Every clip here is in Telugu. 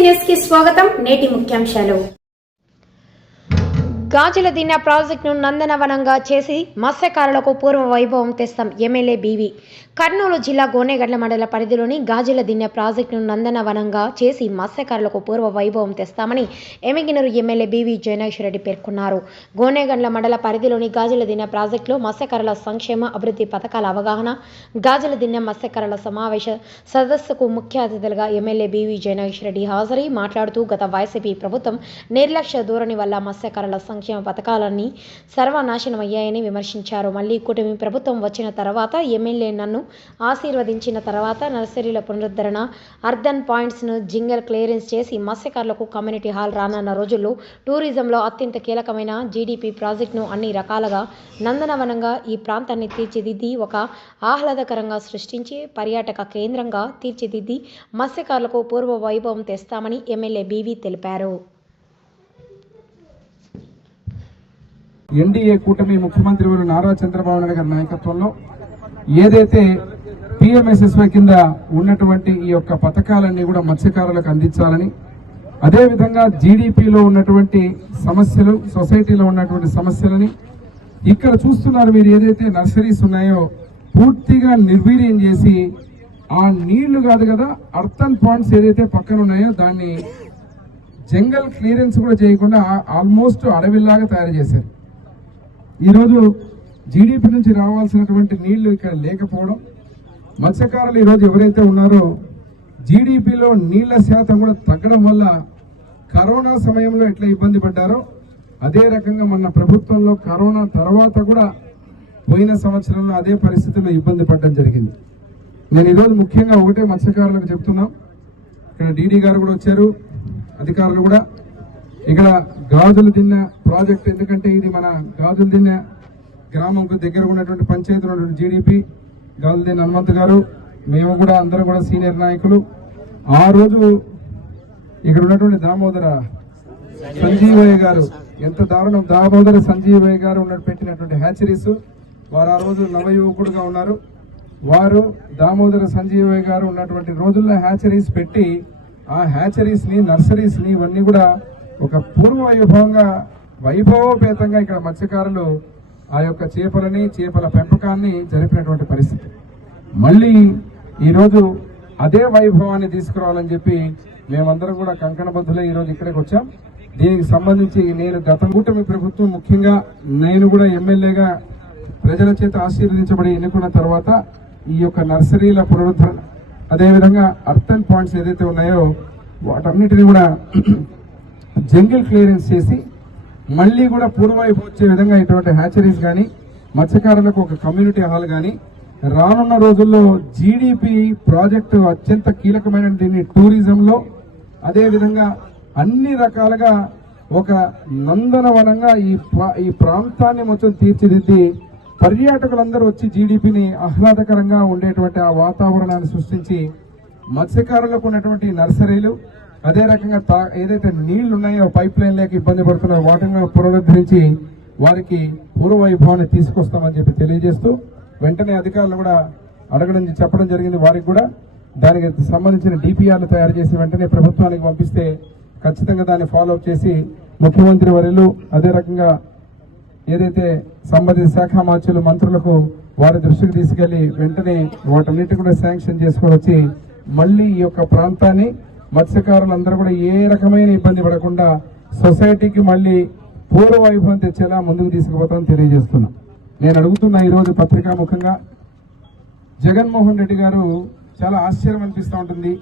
న్యూస్కి స్వాగతం నేటి ముఖ్యాంశాలు. గాజుల దిన్న ప్రాజెక్టును నందనవనంగా చేసి మత్స్యకారులకు పూర్వ వైభవం తెస్తాం ఎమ్మెల్యే బీవి. కర్నూలు జిల్లా గోనేగడ్ల మండల పరిధిలోని గాజుల దిన్నె ప్రాజెక్టును నందనవనంగా చేసి మత్స్యకారులకు పూర్వ వైభవం తెస్తామని ఎమిగినరు ఎమ్మెల్యే బీవీ జయనాక్ష్ రెడ్డి పేర్కొన్నారు. గోనెగండ్ల మండల పరిధిలోని గాజుల దిన్నె ప్రాజెక్టులో మత్స్యకారుల సంక్షేమ అభివృద్ధి పథకాల అవగాహన గాజుల దిన్నె మత్స్యకారుల సమావేశ సదస్సుకు ముఖ్య అతిథులుగా ఎమ్మెల్యే బీవి జయనాక్ష్ రెడ్డి హాజరై మాట్లాడుతూ గత వైసీపీ ప్రభుత్వం నిర్లక్ష్య ధోరణి వల్ల మత్స్యకారుల సంక్షేమ పథకాలన్నీ సర్వనాశనమయ్యాయని విమర్శించారు. మళ్ళీ కూటమి ప్రభుత్వం వచ్చిన తర్వాత ఎమ్మెల్యే నన్ను ఆశీర్వదించిన తర్వాత నర్సరీల పునరుద్ధరణ అర్ధన్ పాయింట్స్ను జింగల్ క్లియరెన్స్ చేసి మత్స్యకారులకు కమ్యూనిటీ హాల్ రానున్న రోజుల్లో టూరిజంలో అత్యంత కీలకమైన జీడిపి ప్రాజెక్టును అన్ని రకాలుగా నందనవనంగా ఈ ప్రాంతాన్ని తీర్చిదిద్ది ఒక ఆహ్లాదకరంగా సృష్టించి పర్యాటక కేంద్రంగా తీర్చిదిద్ది మత్స్యకారులకు పూర్వ వైభవం తెస్తామని ఎమ్మెల్యే బీవీ తెలిపారు. ఎన్డీఏ కూటమి ముఖ్యమంత్రి వారు నారా చంద్రబాబు నాయుడు గారి నాయకత్వంలో ఏదైతే పిఎంఎస్ఎస్వై కింద ఉన్నటువంటి ఈ యొక్క పథకాలన్నీ కూడా మత్స్యకారులకు అందించాలని అదేవిధంగా జీడిపిలో ఉన్నటువంటి సమస్యలు సొసైటీలో ఉన్నటువంటి సమస్యలని ఇక్కడ చూస్తున్నారు మీరు ఏదైతే నర్సరీస్ ఉన్నాయో పూర్తిగా నిర్వీర్యం చేసి ఆ నీళ్ళు కాదు కదా అర్థన్ పాయింట్స్ ఏదైతే పక్కన ఉన్నాయో దాన్ని జంగల్ క్లియరెన్స్ కూడా చేయకుండా ఆల్మోస్ట్ అడవిలాగా తయారు చేశారు. ఈరోజు జీడిపి నుంచి రావాల్సినటువంటి నీళ్ళు ఇక్కడ లేకపోవడం మత్స్యకారులు ఈరోజు ఎవరైతే ఉన్నారో జీడిపిలో నీళ్ళ శాతం కూడా తగ్గడం వల్ల కరోనా సమయంలో ఎట్లా ఇబ్బంది పడ్డారో అదే రకంగా మన ప్రభుత్వంలో కరోనా తర్వాత కూడా పోయిన సంవత్సరంలో అదే పరిస్థితుల్లో ఇబ్బంది పడడం జరిగింది. నేను ఈరోజు ముఖ్యంగా ఒకటే మత్స్యకారులకు చెప్తున్నాం. ఇక్కడ డీడీ గారు కూడా వచ్చారు అధికారులు కూడా. ఇక్కడ గాజులు దిన్న ప్రాజెక్ట్ ఎందుకంటే ఇది మన గాజులు తిన్న గ్రామంకు దగ్గర ఉన్నటువంటి పంచాయతీలో ఉన్నటువంటి జీడిపి గాజులు దిన్న హనుమంత్ గారు మేము కూడా అందరం కూడా సీనియర్ నాయకులు. ఆ రోజు ఇక్కడ ఉన్నటువంటి దామోదర సంజీవయ్య గారు ఎంత దారుణం దామోదర సంజీవయ్య గారు ఉన్నట్టు పెట్టినటువంటి హ్యాచరీస్ వారు ఆ రోజు నవ యువకుడుగా ఉన్నారు. వారు దామోదర సంజీవయ్య గారు ఉన్నటువంటి రోజుల్లో హ్యాచరీస్ పెట్టి ఆ హ్యాచరీస్ని నర్సరీస్ని ఇవన్నీ కూడా ఒక పూర్వ వైభవంగా వైభవోపేతంగా ఇక్కడ మత్స్యకారులు ఆ యొక్క చేపలని చేపల పెంపకాన్ని జరిపినటువంటి పరిస్థితి. మళ్ళీ ఈరోజు అదే వైభవాన్ని తీసుకురావాలని చెప్పి మేమందరం కూడా కంకణబద్ధులే ఈరోజు ఇక్కడికి వచ్చాం. దీనికి సంబంధించి నేను గత కూటమి ప్రభుత్వం ముఖ్యంగా నేను కూడా ఎమ్మెల్యేగా ప్రజల చేత ఆశీర్వదించబడి ఎన్నుకున్న తర్వాత ఈ యొక్క నర్సరీల పునరుద్ధరణ అదేవిధంగా అర్థన్ పాయింట్స్ ఏదైతే ఉన్నాయో వాటన్నిటిని కూడా జంగిల్ క్లియరెన్స్ చేసి మళ్ళీ కూడా పూర్వవైపు వచ్చే విధంగా ఇటువంటి హ్యాచరీస్ కానీ మత్స్యకారులకు ఒక కమ్యూనిటీ హాల్ కానీ రానున్న రోజుల్లో జీడిపి ప్రాజెక్టు అత్యంత కీలకమైన దీన్ని టూరిజంలో అదేవిధంగా అన్ని రకాలుగా ఒక నందనవనంగా ఈ ప్రా- ఈ ప్రాంతాన్ని మొత్తం తీర్చిదిద్ది పర్యాటకులందరూ వచ్చి జీడిపిని ఆహ్లాదకరంగా ఉండేటువంటి ఆ వాతావరణాన్ని సృష్టించి మత్స్యకారులకు ఉన్నటువంటి నర్సరీలు అదే రకంగా తా- ఏదైతే నీళ్ళు ఉన్నాయో పైప్ లైన్ లేక ఇబ్బంది పడుతున్నాయో వాటిని పునరుద్ధరించి వారికి పూర్వ వైభవాన్ని తీసుకొస్తామని చెప్పి తెలియజేస్తూ వెంటనే అధికారులు కూడా అడగడం చెప్పడం జరిగింది. వారికి కూడా దానికి సంబంధించిన డిపిఆర్లు తయారు చేసి వెంటనే ప్రభుత్వానికి పంపిస్తే ఖచ్చితంగా దాన్ని ఫాలో అప్ చేసి ముఖ్యమంత్రి వర్యులు అదే రకంగా ఏదైతే సంబంధిత శాఖ మార్చులు మంత్రులకు వారి దృష్టికి తీసుకెళ్ళి వెంటనే వాటన్నిటి కూడా శాంక్షన్ చేసుకొని వచ్చి మళ్ళీ ఈ యొక్క ప్రాంతాన్ని మత్స్యకారులందరూ కూడా ఏ రకమైన ఇబ్బంది పడకుండా సొసైటీకి మళ్ళీ పూర్వ వైభవం తెచ్చేలా ముందుకు తీసుకుపోతామని తెలియజేస్తున్నాం. నేను అడుగుతున్నా ఈరోజు పత్రికాముఖంగా జగన్మోహన్ రెడ్డి గారు చాలా ఆశ్చర్యం అనిపిస్తూ ఉంటుంది.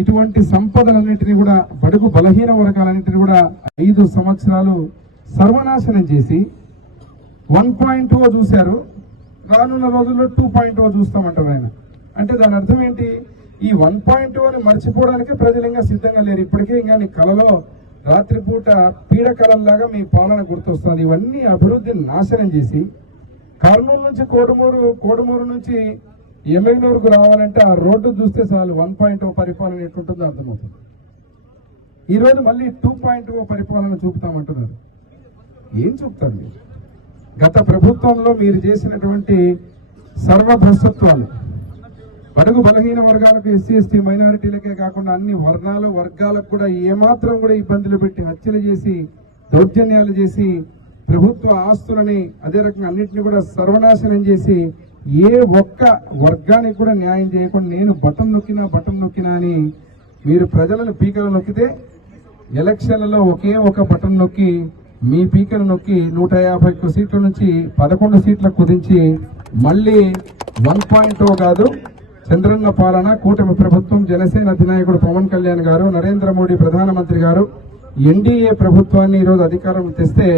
ఇటువంటి సంపదలన్నింటినీ కూడా బడుగు బలహీన వర్గాలన్నింటినీ కూడా ఐదు సంవత్సరాలు సర్వనాశనం చేసి వన్ పాయింట్ ఓ చూశారు. రానున్న రోజుల్లో టూ పాయింట్ ఓ చూస్తామంటారు ఆయన. అంటే దాని అర్థం ఏంటి? ఈ వన్ పాయింట్ ఓని మర్చిపోవడానికి ప్రజలు ఇంకా సిద్ధంగా లేరు. ఇప్పటికే ఇంకా నీ కలలో రాత్రిపూట పీడకలంలాగా మీ పాలన గుర్తొస్తుంది. ఇవన్నీ అభివృద్ధిని నాశనం చేసి కర్నూలు నుంచి కోడుమూరు కోడుమూరు నుంచి ఎమ్మెగ్నూరుకు రావాలంటే ఆ రోడ్డు చూస్తే చాలు వన్ పాయింట్ ఓ పరిపాలన ఎట్లుంటుందో అర్థమవుతుంది. ఈరోజు మళ్ళీ టూ పాయింట్ ఓ పరిపాలన చూపుతామంటున్నారు. ఏం చూపుతారు మీరు? గత ప్రభుత్వంలో మీరు చేసినటువంటి సర్వభ్రష్టత్వాలు బడుగు బలహీన వర్గాలకు ఎస్సీ ఎస్టీ మైనారిటీలకే కాకుండా అన్ని వర్గాలు వర్గాలకు కూడా ఏమాత్రం కూడా ఇబ్బందులు పెట్టి హత్యలు చేసి దౌర్జన్యాలు చేసి ప్రభుత్వ ఆస్తులని అదే రకంగా అన్నింటినీ కూడా సర్వనాశనం చేసి ఏ ఒక్క వర్గానికి కూడా న్యాయం చేయకుండా నేను బటం నొక్కినా బటం నొక్కినా అని మీరు ప్రజలను పీకలు నొక్కితే ఎలక్షన్లలో ఒకే ఒక బటన్ నొక్కి మీ పీకలు నొక్కి నూట యాభై ఒక్క సీట్ల నుంచి పదకొండు సీట్లకు కుదించి మళ్ళీ వన్ పాయింట్ కాదు చంద్రన్న పాలన కూటమి ప్రభుత్వం జనసేన అధినాయకుడు పవన్ కళ్యాణ్ గారు నరేంద్ర మోడీ ప్రధానమంత్రి గారు ఎన్డీఏ ప్రభుత్వాన్ని ఈరోజు అధికారం తెస్తే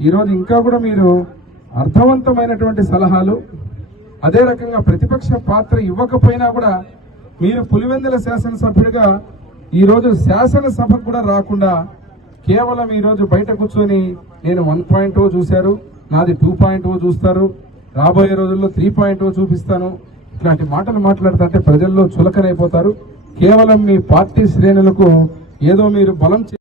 ఈరోజు ఇంకా కూడా మీరు అర్థవంతమైనటువంటి సలహాలు అదే రకంగా ప్రతిపక్ష పాత్ర ఇవ్వకపోయినా కూడా మీరు పులివెందుల శాసనసభ్యుడిగా ఈరోజు శాసనసభకు కూడా రాకుండా కేవలం ఈరోజు బయట కూర్చొని నేను వన్ పాయింట్ చూశారు నాది టూ పాయింట్ చూస్తారు రాబోయే రోజుల్లో త్రీ పాయింట్ చూపిస్తాను. ఇలాంటి మాటలు మాట్లాడుతుంటే ప్రజల్లో చులకనైపోతారు. కేవలం మీ పార్టీ శ్రేణులకు ఏదో మీరు బలం చే-